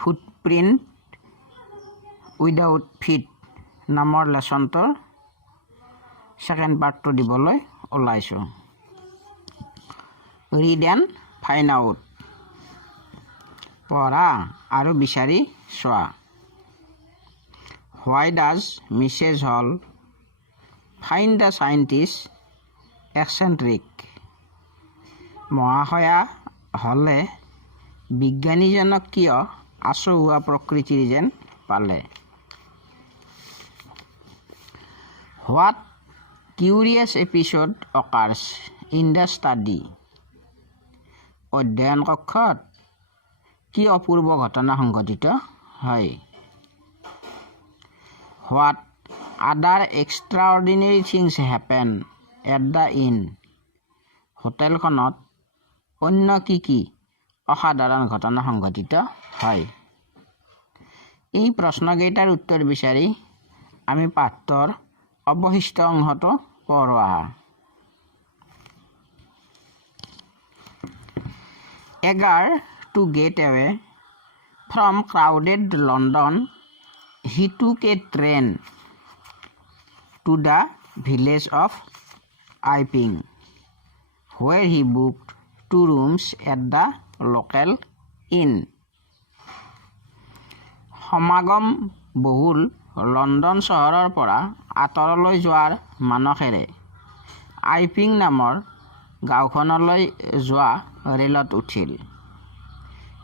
Footprint without fit নামৰ লেচনটোৰ second পাৰ্টটো দিবলৈ ওলাইছোঁ। ৰিড এণ্ড ফাইণ্ড আউট, পঢ়া আৰু বিচাৰি চোৱা। Why does Mrs Hall find the scientist eccentric? মহাশয়া হলে বিজ্ঞানীজনক কিয় আচহুৱা প্ৰকৃতিৰ যেন পালে? What curious episode occurs in the study? অধ্যয়ন কক্ষত কি অপূৰ্ব ঘটনা সংঘটিত হয়? What other extraordinary things happen at the inn? হোটেলখনত অন্য কি কি অসাধাৰণ ঘটনা সংঘটিত হয়? এই প্ৰশ্নকেইটাৰ উত্তৰ বিচাৰি আমি পাঠটোৰ অৱশিষ্ট অংশটো পঢ়োৱা। Eager to get away from crowded London, he took a train to the village of Iping, where he booked 2 rooms at the local inn. সমাগম বহুল লণ্ডন চহৰৰ পৰা আঁতৰলৈ যোৱাৰ মানসেৰে আইপিং নামৰ গাঁওখনলৈ যোৱা ৰেলত উঠিল।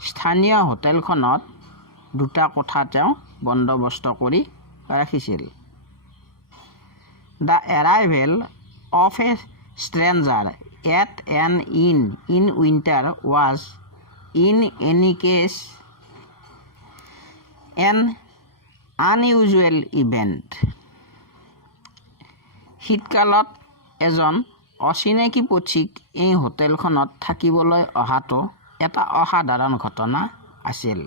স্থানীয় হোটেলখনত 2টা কোঠা তেওঁ বন্দোবস্ত কৰি ৰাখিছিল। The arrival of a stranger at an inn in winter was in any case an unusual event. শীতকালত এজন অচিনাকি পথিক এই হোটেলখনত থাকিবলৈ অহাটো এটা অসাধাৰণ ঘটনা আছিল।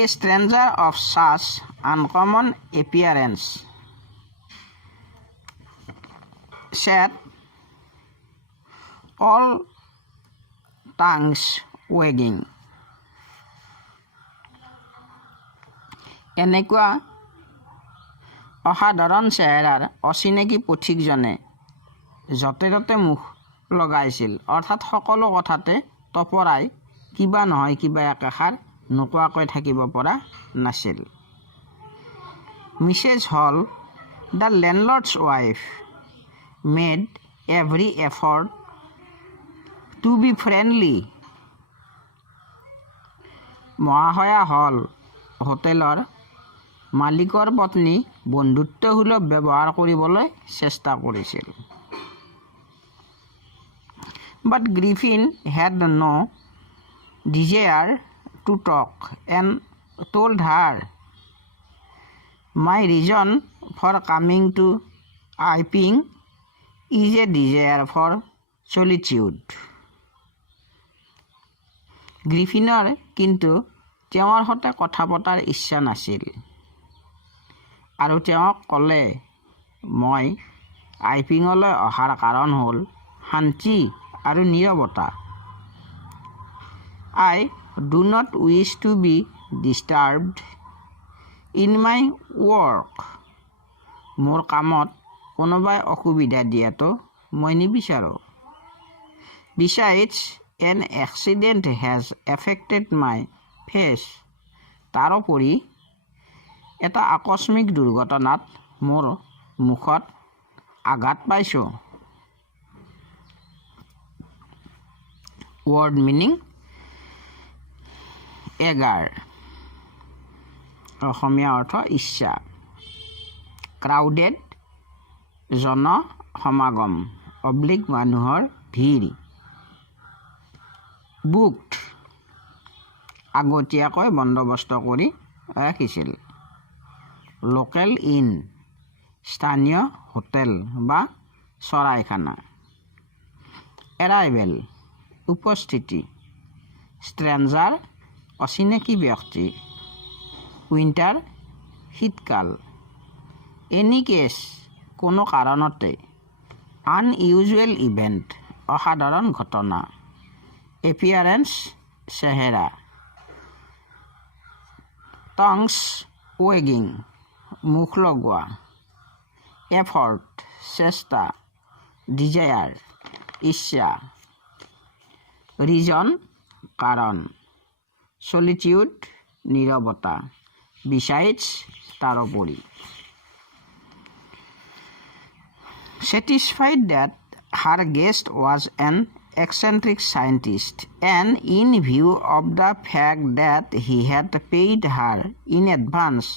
A stranger of such uncommon appearance set all tongues wagging. এনেকুৱা অসাধাৰণ চেহেৰাৰ অচিনাকি পথিকজনে য'তে ত'তে মুখ লগাইছিল, অৰ্থাৎ সকলো কথাতে তপৰাই কিবা নহয় কিবা একাষাৰ নোকোৱাকৈ থাকিব পৰা নাছিল। Mrs Hall the landlord's wife made every effort to be friendly. মহাশয়া হল হোটেলৰ মালিকৰ পত্নী বন্ধুত্বসুলভ ব্যৱহাৰ কৰিবলৈ চেষ্টা কৰিছিল। But Griffin had no desire to talk and told her, "My reason for coming to Iping is a desire for solitude." গ্ৰিফিনৰ কিন্তু তেওঁৰ সৈতে কথা পতাৰ ইচ্ছা নাছিল আৰু তেওঁক ক'লে, মই আইপিঙলৈ অহাৰ কাৰণ হ'ল শান্তি আৰু নীৰৱতা। I do not wish to be disturbed in my work. মোৰ কামত কোনোবাই অসুবিধা দিয়াটো মই নিবিচাৰোঁ। Besides, an accident has affected my face. তাৰোপৰি এটা আকস্মিক দুৰ্ঘটনাত মোৰ মুখত আঘাত পাইছোঁ। ৱৰ্ড মিনিং এগাৰ, অসমীয়া অৰ্থ ইচ্ছা। ক্ৰাউডেড জনসমাগম অব্লিক মানুহৰ ভিৰ। বুকড আগতীয়াকৈ বন্দোবস্ত কৰি ৰাখিছিল। লোকেল ইন স্থানীয় হোটেল বা চৰাইখানা। এৰাইভেল উপস্থিতি। ষ্ট্ৰেঞ্জাৰ অচিনাকি ব্যক্তি। উইণ্টাৰ শীতকাল। এনি কেছ কোনো কাৰণতে। আনইউজুৱেল ইভেণ্ট অসাধাৰণ ঘটনা এপিয়াৰেন্স চেহেৰা টংছ ৱেগিং মুখ লগোৱা এফৰ্ট চেষ্টা ডিজায়াৰ ইচ্ছা ৰিজন কাৰণ সলিটিউড নীৰৱতা বিচাইডছ তাৰোপৰি satisfied that her guest was an eccentric scientist and in view of the fact that he had paid her in advance,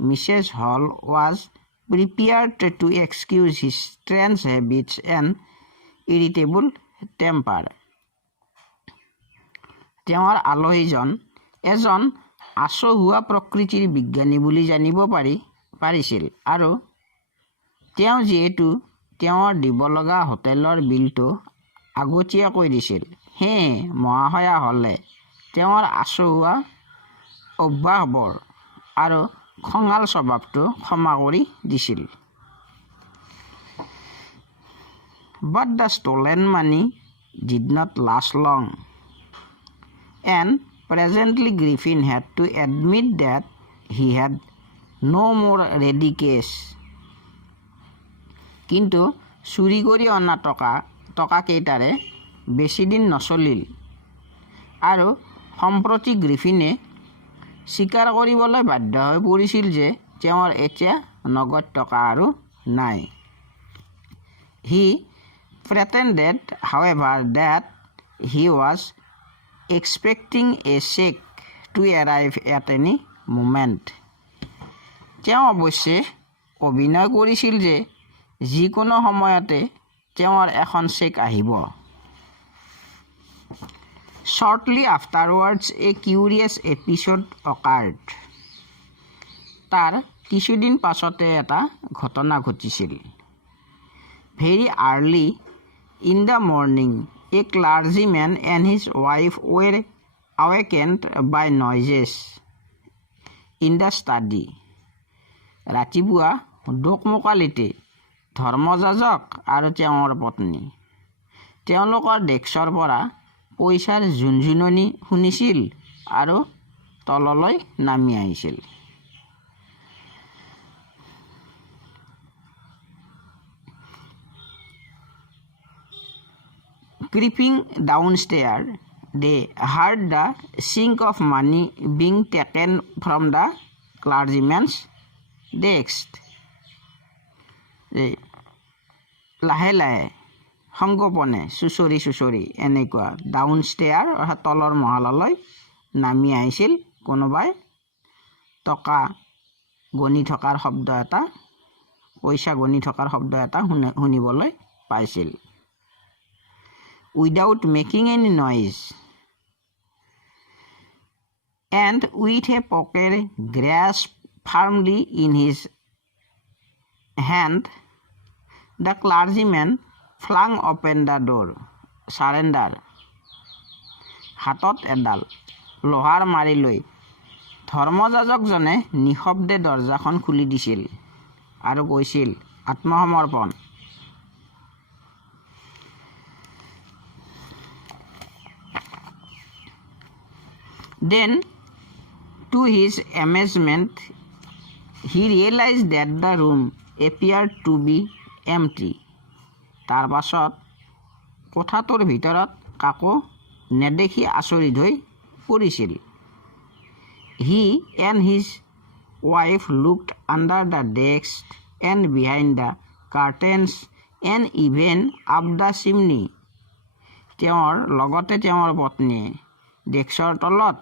Mrs. Hall was prepared to excuse his strange habits and irritable temper. তেওঁৰ আলহীজন এজন আচহুৱা প্ৰকৃতিৰ বিজ্ঞানী বুলি জানিব পাৰিছিল আৰু তেওঁ যিহেতু তেওঁৰ দিব লগা হোটেলৰ বিলটো আগতীয়াকৈ দিছিল সেয়ে মহাশয়া হলে তেওঁৰ আচহুৱা অভ্যাসবোৰ আৰু খঙাল স্বভাৱটো ক্ষমা কৰি দিছিল But the stolen money did not last long and presently Griffin had to admit that he had no more ready cash কিন্তু চুৰি কৰি অনা টকা কেইটাৰে বেছিদিন নচলিল আৰু সম্প্ৰতি গ্ৰিফিনে স্বীকাৰ কৰিবলৈ বাধ্য হৈ পৰিছিল যে তেওঁৰ এতিয়া নগদ টকা আৰু নাই He pretended, however, that he was expecting a check to arrive at any moment. তেওঁ অৱশ্যে অভিনয় কৰিছিল যে যিকোনো সময়তে তেওঁৰ এখন চেক আহিব Shortly afterwards, a curious episode occurred. তাৰ কিছুদিন পাছতে এটা ঘটনা ঘটিছিল Very early in the morning, a clergyman and his wife were awakened by noises in the study. ৰাতিপুৱা দোকমোকালিতে ধৰ্মযাজক আৰু তেওঁৰ পত্নী তেওঁলোকৰ ডেস্কৰ পৰা পইচাৰ ঝুনঝুননি শুনিছিল আৰু তললৈ নামি আহিছিল Creeping downstairs, they heard the sink of money being taken from the clergyman's desk. লাহে লাহে সংগোপনে চুচৰি এনেকুৱা ডাউনষ্টেয়াৰ অৰ্থাৎ তলৰ মহলালৈ নামি আহিছিল কোনোবাই টকা গণি থকাৰ শব্দ এটা পইচা গণি থকাৰ শব্দ এটা শুনিবলৈ পাইছিল without making any noise and with a pocket grasped firmly in his hand the clergyman flung open the door surrender হাতত এডাল লোহাৰ মাৰি লৈ ধৰ্মযাজকজনে নিশব্দে দৰজাখন খুলি দিছিল আৰু কৈছিল আত্মসমৰ্পণ Then, to his amazement, he realized that the room appeared to be empty. তাৰ পাছত কোঠাটোৰ ভিতৰত কাকো নেদেখি আচৰিত হৈ পৰিছিল He and his wife looked under the desk and behind the curtains and even up the chimney. তেওঁৰ লগতে তেওঁৰ পত্নীয়ে ডেস্কৰ তলত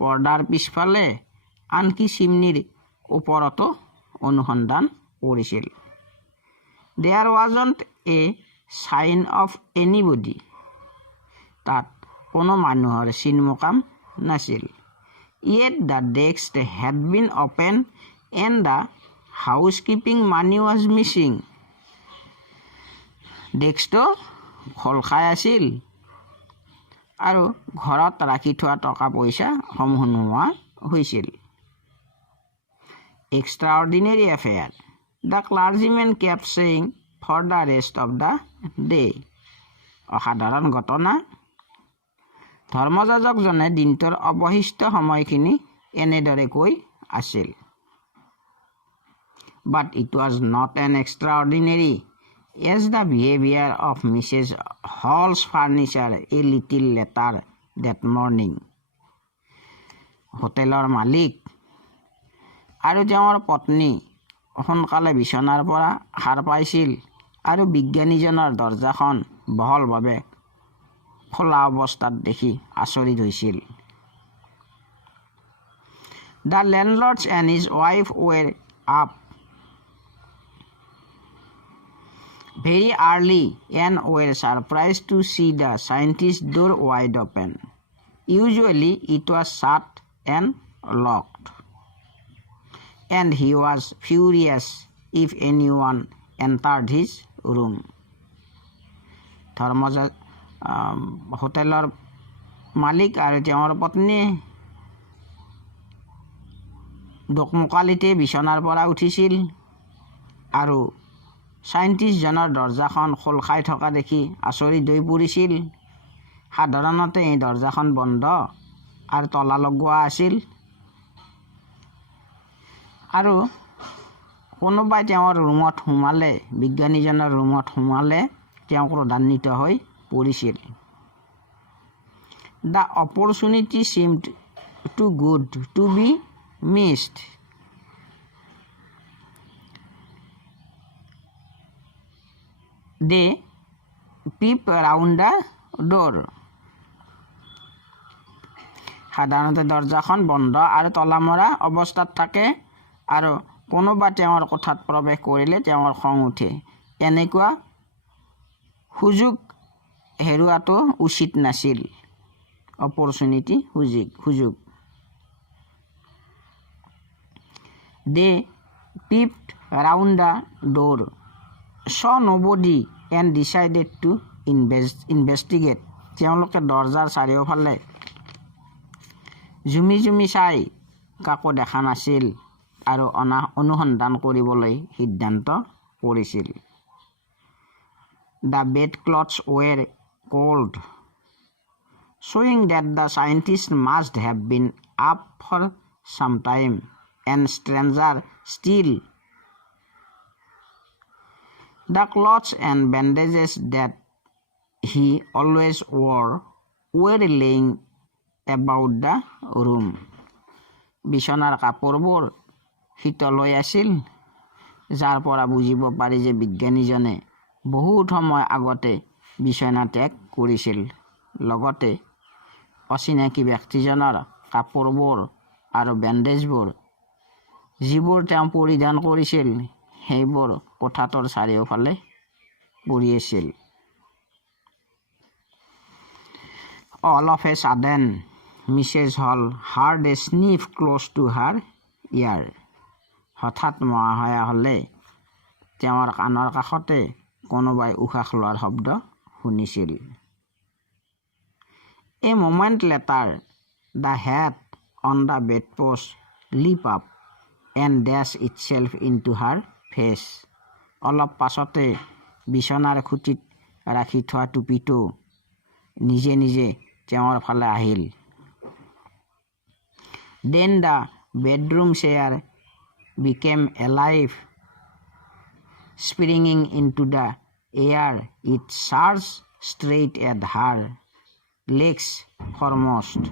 পৰ্দাৰ পিছফালে আনকি চিমনিৰ ওপৰতো অনুসন্ধান কৰিছিল There wasn't a sign of anybody. তাত কোনো মানুহৰ চিনমকাম নাছিল Yet the desk had been opened and the housekeeping money was missing. ডেস্কটো খোল খাই আছিল আৰু ঘৰত ৰাখি থোৱা টকা পইচা সমূহ নোহোৱা হৈছিল Extraordinary affair. The clergyman kept saying for the rest of the day. অসাধাৰণ ঘটনা। ধৰ্মযাজকজনে দিনটোৰ অৱশিষ্ট সময়খিনি এনেদৰে কৈ আছিল। But it was not an extraordinary as the behavior of Mrs. Hall's furniture a little later that morning. হোটেলৰ মালিক আৰু তেওঁৰ পত্নী সোনকালে বিচনাৰ পৰা সাৰ পাইছিল আৰু বিজ্ঞানীজনৰ দৰজাখন বহলভাৱে খোলা অৱস্থাত দেখি আচৰিত হৈছিল। The landlord and his wife were up very early and were surprised to see the scientist's door wide open. Usually it was shut and locked, and he was furious if anyone entered his room. হোটেলৰ মালিক আৰু তেওঁৰ পত্নীয়ে দোকমোকালিতে বিচনাৰ পৰা উঠিছিল আৰু চাইণ্টিষ্টজনৰ দৰজাখন খোল খাই থকা দেখি আচৰিত হৈ পৰিছিল। সাধাৰণতে এই দৰজাখন বন্ধ আৰু তলা লগোৱা আছিল আৰু কোনোবাই তেওঁৰ ৰুমত সোমালে, বিজ্ঞানীজনৰ ৰুমত সোমালে তেওঁ ক্ৰোধান্বিত হৈ পৰিছিল। The opportunity seemed too good to be missed. They peep around the door. সাধাৰণতে দৰজাখন বন্ধ আৰু তলা মৰা অৱস্থাত থাকে আৰু কোনোবা তেওঁৰ কোঠাত প্ৰৱেশ কৰিলে তেওঁৰ খং উঠে। এনেকুৱা সুযোগ হেৰুৱাটো উচিত নাছিল। অপৰচুনিটি সুযোগ। They peeped around the door, saw nobody and decided to investigate. তেওঁলোকে দৰজাৰ চাৰিওফালে জুমি জুমি চাই কাকো দেখা নাছিল আৰু অনুসন্ধান কৰিবলৈ সিদ্ধান্ত কৰিছিল। The bedclothes were cold, showing that the scientist must have been up for some time, and stranger still, the clothes and bandages that he always wore were laying about the room. বিচনাৰ কাপোৰবোৰ শীতল হৈ আছিল, যাৰ পৰা বুজিব পাৰি যে বিজ্ঞানীজনে বহুত সময় আগতে বিচনা ত্যাগ কৰিছিল। লগতে অচিনাকি ব্যক্তিজনৰ কাপোৰবোৰ আৰু বেণ্ডেজবোৰ যিবোৰ তেওঁ পৰিধান কৰিছিল সেইবোৰ কোঠাটোৰ চাৰিওফালে পৰি আছিল। All of a sudden, Mrs. Hall heard a sniff close to her ear. হঠাৎ মহাশয়া হলে তেওঁৰ কাণৰ কাষতে কোনোবাই উশাহ লোৱাৰ শব্দ শুনিছিল। A moment later, the hat on the bedpost leaped up and dashed itself into her face. অলপ পাছতে বিচনাৰ খুঁটিত ৰাখি থোৱা টুপিটো নিজে নিজে তেওঁৰ ফালে আহিল। Then the bedroom chair became alive, springing into the air. It surged straight at her, legs foremost.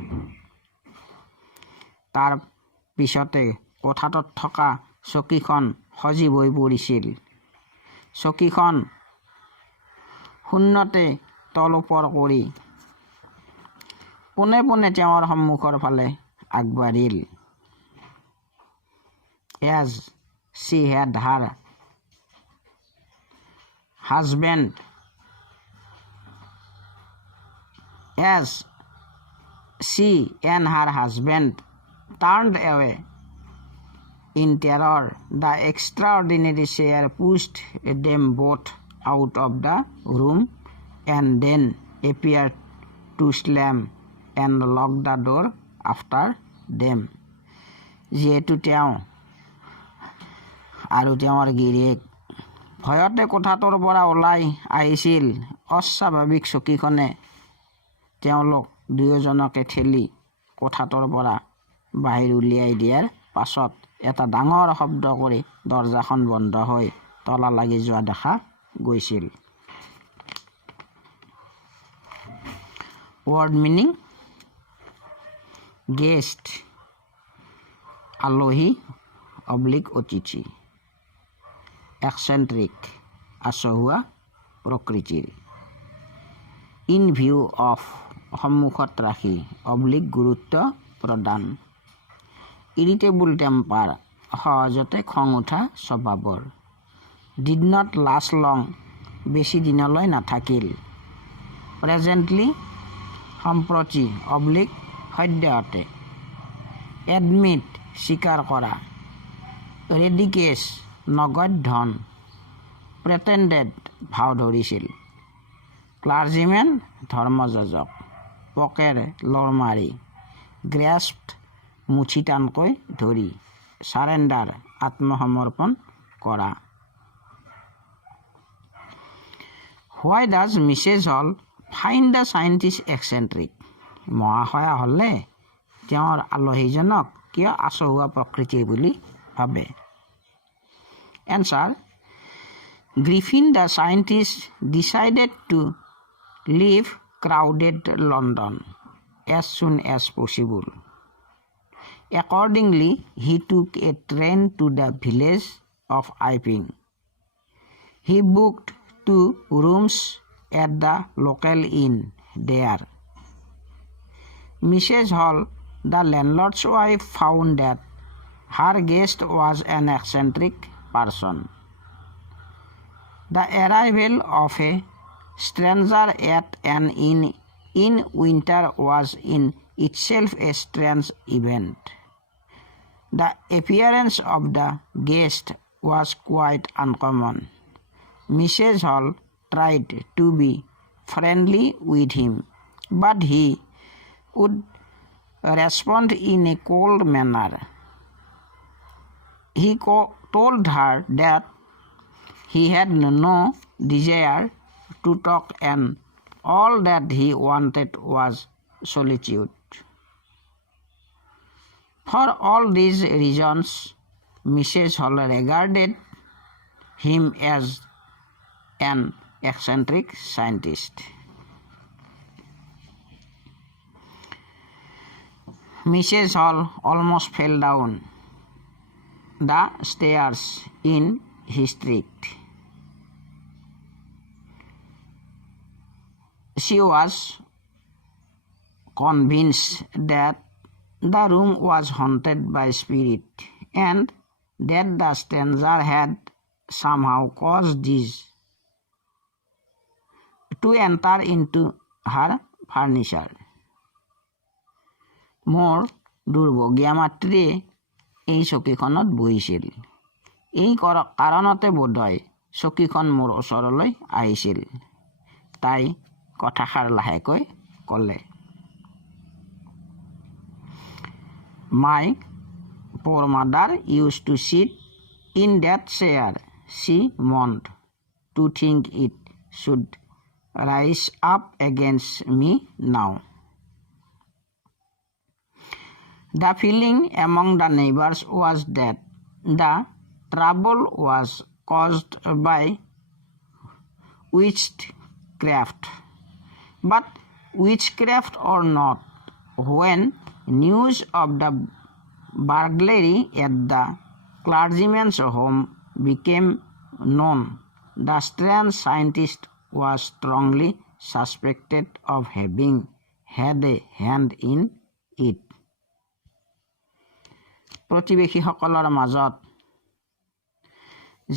তাৰ পিছতে কোঠাটোত থকা চকীখন সজীৱ হৈ পৰিছিল। চকীখন শূন্যতে তল ওপৰ কৰি পোনে পোনে তেওঁৰ সন্মুখৰ ফালে আগবাঢ়িল। As she and her husband turned away in terror, the extraordinary chair pushed them both out of the room and then appeared to slam and lock the door after them. যিহেতু তেওঁ আৰু তেওঁৰ গিৰিয়েক ভয়তে কোঠাটোৰ পৰা ওলাই আহিছিল অস্বাভাৱিক চকীখনে তেওঁলোক দুয়োজনকে ঠেলি কোঠাটোৰ পৰা বাহিৰ উলিয়াই দিয়াৰ পাছত এটা ডাঙৰ শব্দ কৰি দৰজাখন বন্ধ হৈ তলা লাগি যোৱা দেখা গৈছিল। ৱৰ্ড মিনিং: গেষ্ট আলহী অতিথি, এক্সেন্ট্ৰিক আচহুৱা প্ৰকৃতিৰ, ইন ভিউ অফ সন্মুখত ৰাখি গুৰুত্ব প্ৰদান, ইৰিটেবল টেম্পাৰ সহজতে খং উঠা স্বভাৱৰ, ডিড নট লাষ্ট লং বেছি দিনলৈ নাথাকিল, প্ৰেজেণ্টলি সম্প্ৰতি সদ্যহতে, এডমিট স্বীকাৰ কৰা, ৰেডিকেছ নগদ ধন, প্ৰেটেণ্ডেড ভাও ধৰিছিল, ক্লাৰ্জিমেন ধৰ্মযাজক, পকেৰ লৰ মাৰি, গ্ৰেস্পড মুঠি টানকৈ ধৰি, চাৰেণ্ডাৰ আত্মসমৰ্পণ কৰা। Why does Mrs Hall find the scientist eccentric? মহাশয়া হলে তেওঁৰ আলহীজনক কিয় আচহুৱা প্ৰকৃতিৰ বুলি ভাবে? Answer: Griffin the scientist decided to leave crowded London as soon as possible. Accordingly, he took a train to the village of Iping. He booked 2 rooms at the local inn there. Mrs. Hall, the landlord's wife, found that her guest was an eccentric person. The arrival of a stranger at an inn in winter was in itself a strange event. The appearance of the guest was quite uncommon. Mrs. Hall tried to be friendly with him, but he would respond in a cold manner. He told her that he had no desire to talk and all that he wanted was solitude. For all these reasons, Mrs. Hall regarded him as an eccentric scientist. Mrs. Hall almost fell down the stairs in hysterics. She was convinced that the room was haunted by spirit and that the stranger had somehow caused these to enter into her furniture. মোৰ দুৰ্ভগীয়া মাতৃয়ে এই চকীখনত বহিছিল। এই কাৰণতে বোধহয় চকীখন মোৰ ওচৰলৈ আহিছিল, তাই কথাষাৰ লাহেকৈ ক'লে। My poor mother used to sit in that chair, she moaned, to think it should rise up against me now. The feeling among the neighbors was that the trouble was caused by witchcraft. But witchcraft or not, when news of the burglary at the clergyman's home became known, the strange scientist was strongly suspected of having had a hand in it. প্ৰতিবেশীসকলৰ মাজত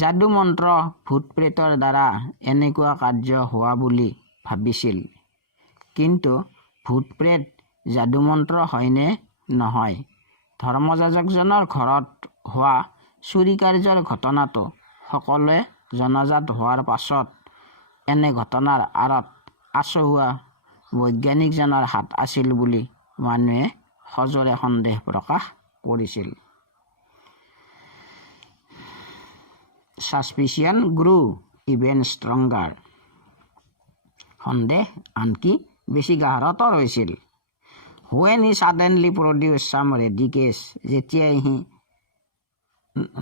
যাদু মন্ত্ৰ ভূত প্ৰেতৰ দ্বাৰা এনেকুৱা কাৰ্য হোৱা বুলি ভাবিছিল, কিন্তু ভূত প্ৰেত যাদু মন্ত্ৰ হয়নে নহয়? ধৰ্মযাজকজনৰ ঘৰত হোৱা চুৰি কাৰ্যৰ ঘটনাটো সকলোৱে জনাজাত হোৱাৰ পাছত এনে ঘটনাৰ আঁৰত আচহুৱা বৈজ্ঞানিকজনৰ হাত আছিল বুলি মানুহে সজোৰে সন্দেহ প্ৰকাশ কৰিছিল। suspicion grew even stronger. সন্দেহ আনকি বেছি গাঢ়তৰ হৈছিল. When he suddenly produced some ready cash, যেতিয়াই সি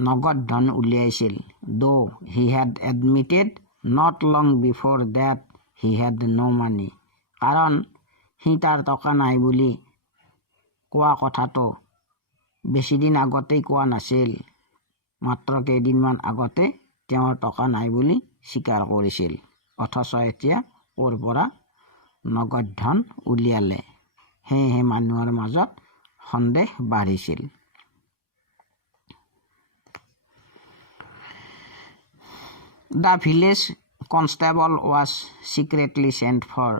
নগদ ধন উলিয়াইছিল, though he had admitted not long before that he had no money. কাৰণ সি তাৰ টকা নাই বুলি কোৱা কথাটো বেছিদিন আগতেই কোৱা নাছিল. মাত্ৰ কেইদিনমান আগতে তেওঁৰ টকা নাই বুলি স্বীকাৰ কৰিছিল. অথচ এতিয়া ক'ৰ পৰা নগদ ধন উলিয়ালে. সেয়েহে মানুহৰ মাজত সন্দেহ বাঢ়িছিল. The village constable was secretly sent for.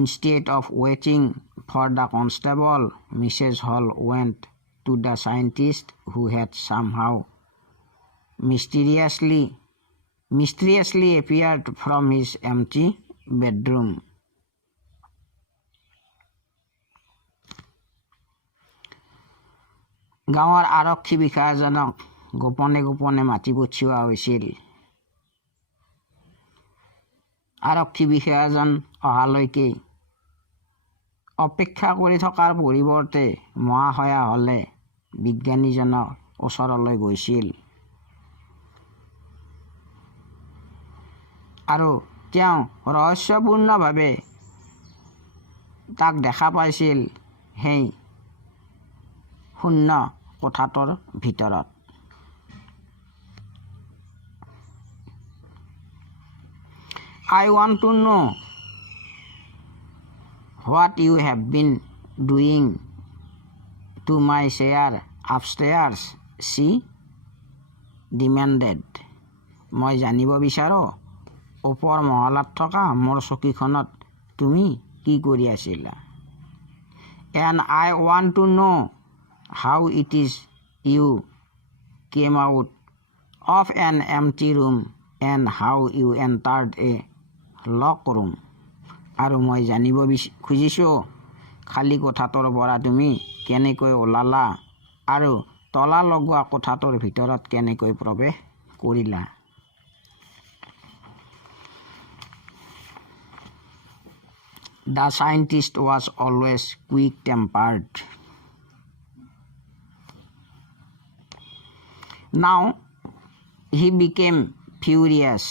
Instead of waiting for the constable, Mrs. Hall went to the scientist who had somehow mysteriously appeared from his empty bedroom. গাঁৱৰ আৰক্ষী বিষয়াজনক গোপনে গোপনে মাতি পঠিওৱা হৈছিল. আৰক্ষী বিষয়াজন অহালৈকে অপেক্ষা কৰি থকাৰ পৰিৱৰ্তে মহাশয়া হলে বিজ্ঞানীজনৰ ওচৰলৈ গৈছিল আৰু তেওঁ ৰহস্যপূৰ্ণভাৱে তাক দেখা পাইছিল সেই শূন্য কোঠাটোৰ ভিতৰত. I want to know what you have been doing to my chair upstairs, she demanded. মই জানিব বিচাৰোঁ ওপৰ মহলাত থকা মোৰ চকীখনত তুমি কি কৰি আছিলা. And I want to know how it is you came out of an empty room and how you entered a locked room. আৰু মই জানিব খুজিছোঁ খালী কোঠাটোৰ পৰা তুমি কেনেকৈ ওলালা আৰু তলা লগোৱা কোঠাটোৰ ভিতৰত কেনেকৈ প্ৰৱেশ কৰিলা. The scientist was always quick-tempered. Now he became furious.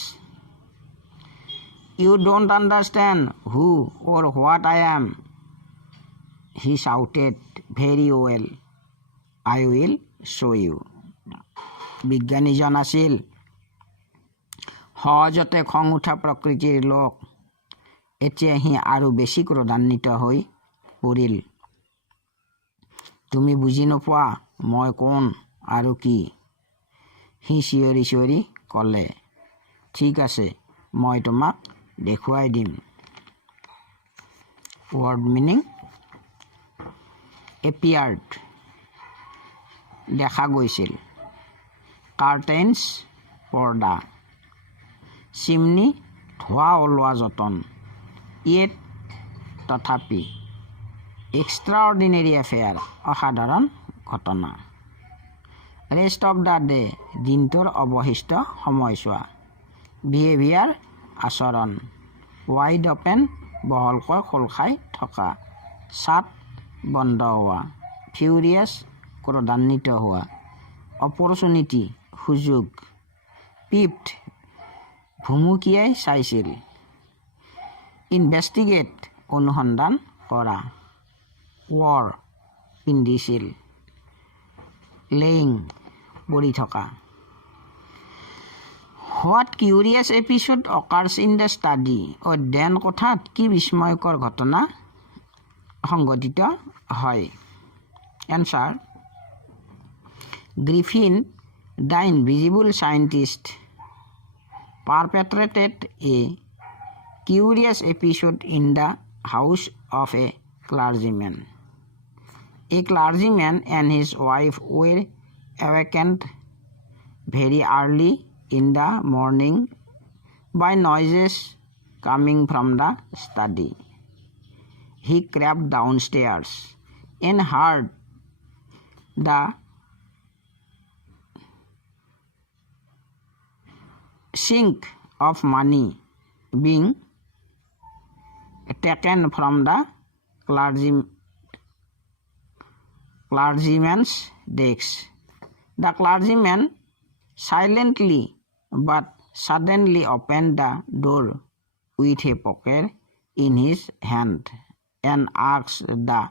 You don't understand who or what I am, he shouted. Very well, I will show you. বিজ্ঞানীজন আছিল সহজতে খং উঠা প্ৰকৃতিৰ লোক. এতিয়া সি আৰু বেছি ক্ৰোধান্বিত হৈ পৰিল. তুমি বুজি নোপোৱা মই কোন আৰু কি, সি চিঞৰি চিঞৰি ক'লে. ঠিক আছে, মই তোমাক দেখুৱাই দিম. ৱৰ্ড মিনিং এপিয়াৰ্ড দেখা গৈছিল, কাৰ্টেইনছ পৰ্দা, চিমনি ধোঁৱা ওলোৱা যতন, ইয়েট তথাপি, এক্সট্ৰাঅৰ্ডিনেৰী এফেয়াৰ অসাধাৰণ ঘটনা, ৰেষ্ট অফ দ্য ডে দিনটোৰ অৱশিষ্ট সময়ছোৱা, বিহেভিয়াৰ আচৰণ, ৱাইড অপেন বহলকৈ খোল খাই থকা, ছাট বন্ধ হোৱা, ফিউৰিয়াছ ক্ৰোধান্বিত হোৱা, অপৰচুনিটি সুযোগ, পিপ্ড ভুমুকিয়াই চাইছিল, ইনভেষ্টিগেট অনুসন্ধান কৰা, ৱৰ পিন্ধিছিল, লেইং পৰি থকা. What curious episode occurs in the study অধ্যয়ন কোঠাত কি বিস্ময়কৰ ঘটনা সংঘটিত হয়. Answer Griffin the invisible scientist perpetrated a curious episode in the house of a clergyman. A clergyman and his wife were awakened very early in the morning by noises coming from the study. He crept downstairs and heard the sink of money being taken from the clergyman's desk. The clergyman silently but suddenly opened the door with a poker in his hand and asked the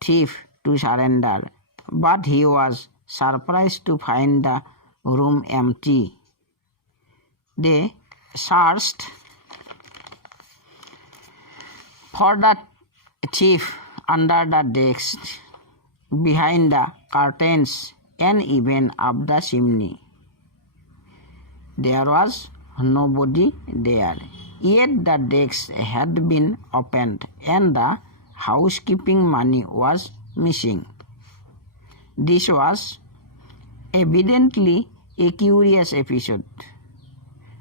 thief to surrender, but he was surprised to find the room empty. They searched for the thief under the desk, behind the curtains, and even up the chimney. There was nobody there, yet the desk had been opened and the housekeeping money was missing. This was evidently a curious episode.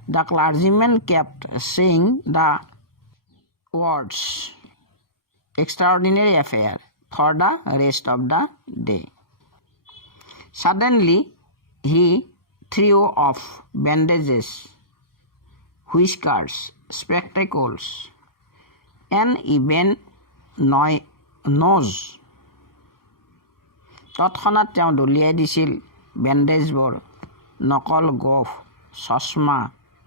The clergyman kept saying the words "extraordinary affair" for the rest of the day. Suddenly, he threw off bandages, whiskers, spectacles, and even nose. তৎক্ষণাৎ তেওঁ দলিয়াই দিছিল বেণ্ডেজবোৰ, নকল গোফ, চশমা,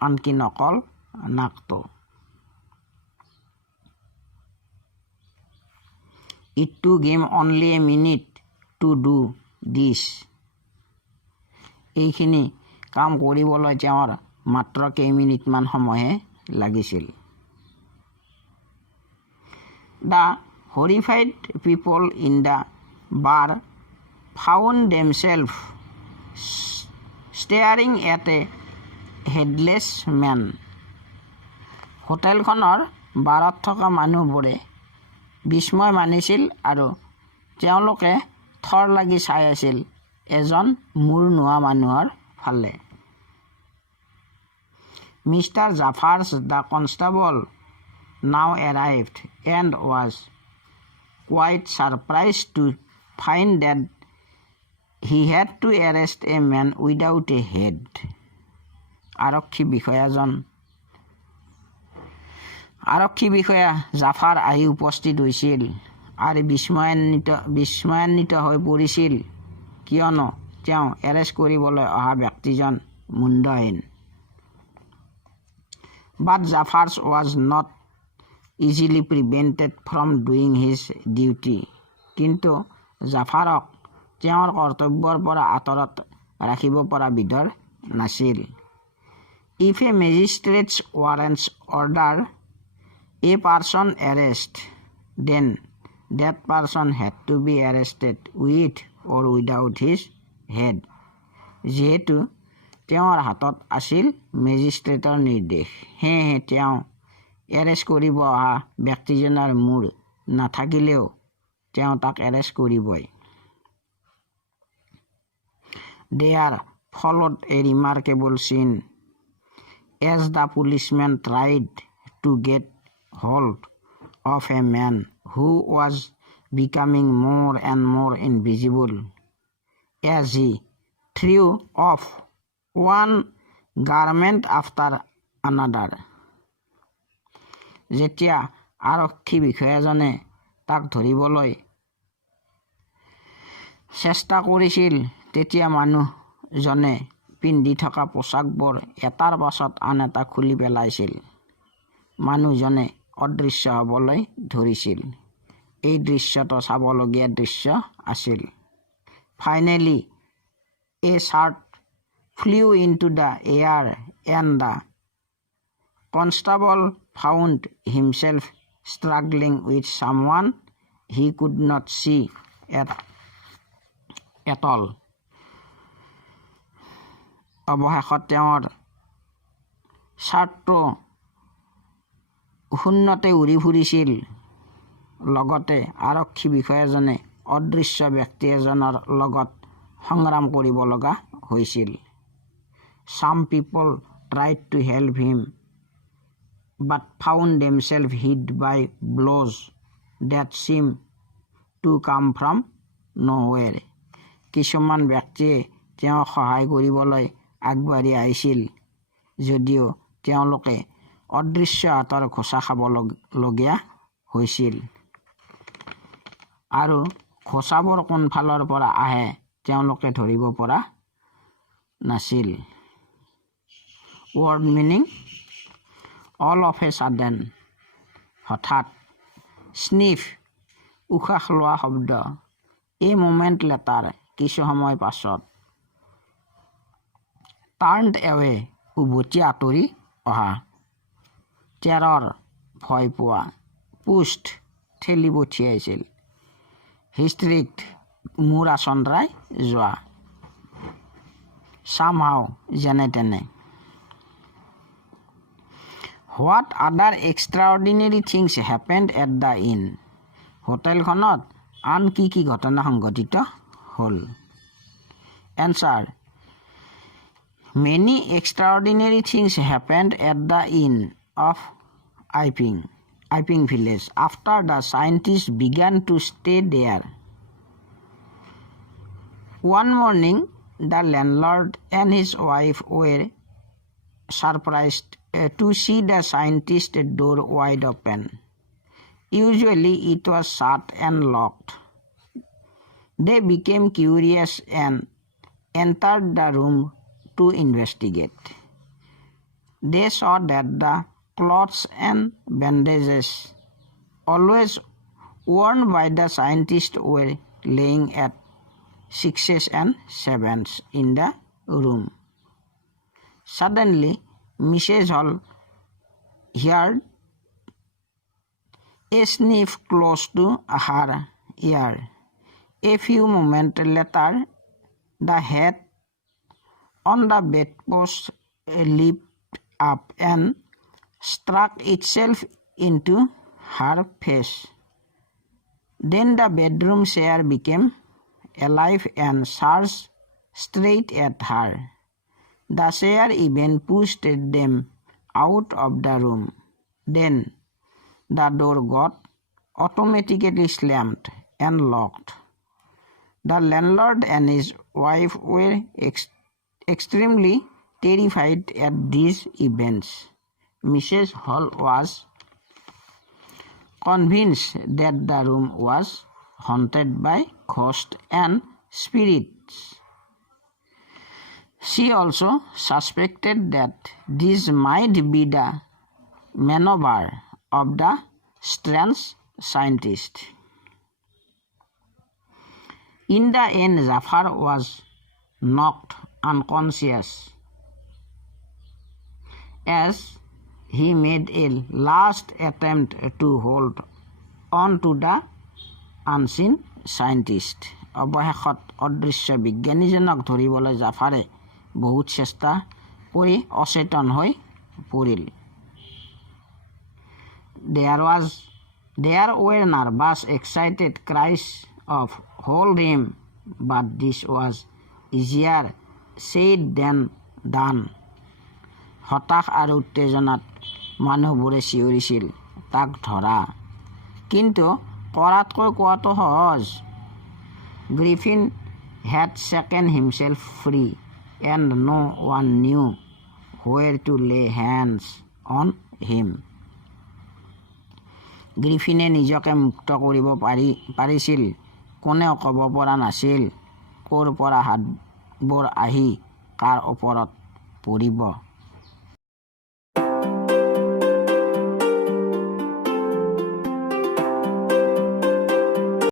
আনকি নকল নাকটো। It took him only a minute to do this. এইখিনি কাম কৰিবলৈ তেওঁৰ মাত্ৰ কেইমিনিটমান সময়হে লাগিছিল। The horrified people in the bar found themselves staring at a headless man. হোটেলখনৰ বাৰত থকা মানুহবোৰে বিস্ময় মানিছিল আৰু তেওঁলোকে থৰ লাগি চাই আছিল এজন মূৰ নোহোৱা মানুহৰ ফালে। Mr. Jaffars, the constable, now arrived and was quite surprised to find that he had to arrest a man without a head. আৰক্ষী বিষয়া জাফাৰ আহি উপস্থিত হৈছিল আৰু বিস্ময়ান্বিত হৈ পৰিছিল, কিয়নো তেওঁ এৰেষ্ট কৰিবলৈ অহা ব্যক্তিজন মুণ্ডহীন। But Jaffars was not easily prevented from doing his duty. কিন্তু জাফাৰক তেওঁৰ কৰ্তব্যৰ পৰা আঁতৰত ৰাখিব পৰা বিধৰ নাছিল। If a magistrate's warrants order a person arrest, then that person had to be arrested with or without his head. যিহেতু তেওঁৰ হাতত আছিল মেজিষ্ট্ৰেটৰ নিৰ্দেশ, সেয়েহে তেওঁ এৰেষ্ট কৰিব অহা ব্যক্তিজনৰ মূৰ নাথাকিলেও তেওঁ তাক এৰেষ্ট কৰিবই। There followed a remarkable scene. As the policeman tried to get hold of a man who was becoming more and more invisible as he threw off one garment after another. যেতিয়া আৰক্ষী বিষয়াজনে তাক ধৰিবলৈ চেষ্টা কৰিছিল, তেতিয়া মানুহজনে পিন্ধি থকা পোচাকবোৰ এটাৰ পাছত আন এটা খুলি পেলাইছিল। মানুহজনে অদৃশ্য হ'বলৈ ধৰিছিল। এই দৃশ্যটো চাবলগীয়া দৃশ্য আছিল। Finally, a shot flew into the air and the constable found himself struggling with someone he could not see at all. অৱশেষত তেওঁৰ শ্বাৰ্টটো শূন্যতে উৰি ফুৰিছিল, লগতে আৰক্ষী বিষয়াজনে অদৃশ্য ব্যক্তি এজনৰ লগত সংগ্ৰাম কৰিব লগা হৈছিল। Some people tried to help him, but found themselves hit by blows that seemed to come from nowhere. কিছুমান ব্যক্তিয়ে তেওঁক সহায় কৰিবলৈ আগবাঢ়ি আহিছিল, যদিও তেওঁলোকে অদৃশ্য হাতৰ ঘোচা খাবলগীয়া হৈছিল আৰু ঘোচাবোৰ কোনফালৰ পৰা আহে তেওঁলোকে ধৰিব পৰা নাছিল। Word meaning all of A sudden হঠাৎ, স্নিফ উশাহ লোৱা শব্দ, এ মোমেণ্ট লেটাৰ কিছু সময় পাছত, টাৰ্ণ্ড এৱে উভতি আঁতৰি অহা, টেৰৰ ভয় পোৱা, পুষ্ট ঠেলি পঠিয়াইছিল, হিষ্ট্ৰিক্ট মূৰ আচন্দ্ৰাই যোৱা, চামহাও যেনে তেনে। What other extraordinary things happened at the inn হোটেলখনত আন কি কি ঘটনা সংঘটিত হ'ল? Answer many extraordinary things happened at the inn of Iping village after the scientist began to stay there. One morning, the landlord and his wife were surprised to see the scientist's door wide open. Usually it was shut and locked. They became curious and entered the room to investigate. They saw that the clothes and bandages always worn by the scientist were laying at 6s and 7s in the room. Suddenly, Mrs. Hall heard a sniff close to her ear. A few moments later, the head on the bedpost leaped up and struck itself into her face. Then the bedroom chair became alive and charged straight at her. The chair even pushed them out of the room. Then the door got automatically slammed and locked. The landlord and his wife were extremely terrified at these events. Mrs. Hall was convinced that the room was haunted by ghosts and spirits. She also suspected that this might be the maneuver of the strange scientist. In the end, Jafar was knocked unconscious as he made a last attempt to hold on to the unseen scientist. অৱশেষত অদৃশ্য বিজ্ঞানীজনক ধৰিবলৈ জাফাৰে বহুত চেষ্টা কৰি অচেতন হৈ পৰিল। There were nervous, excited cries of hold him, but this was easier said than done. হতাশ আৰু উত্তেজনাত মানুহবোৰে চিঞৰিছিল, তাক ধৰা, কিন্তু কৰাতকৈ কোৱাটো সহজ। Griffin had shaken himself free, and no one knew where to lay hands on him. গ্ৰিফিনে নিজকে মুক্ত কৰিব পাৰিছিল, কোনেও ক'ব পৰা নাছিল ক'ৰ পৰা হাতবোৰ আহি কাৰ ওপৰত পৰিব।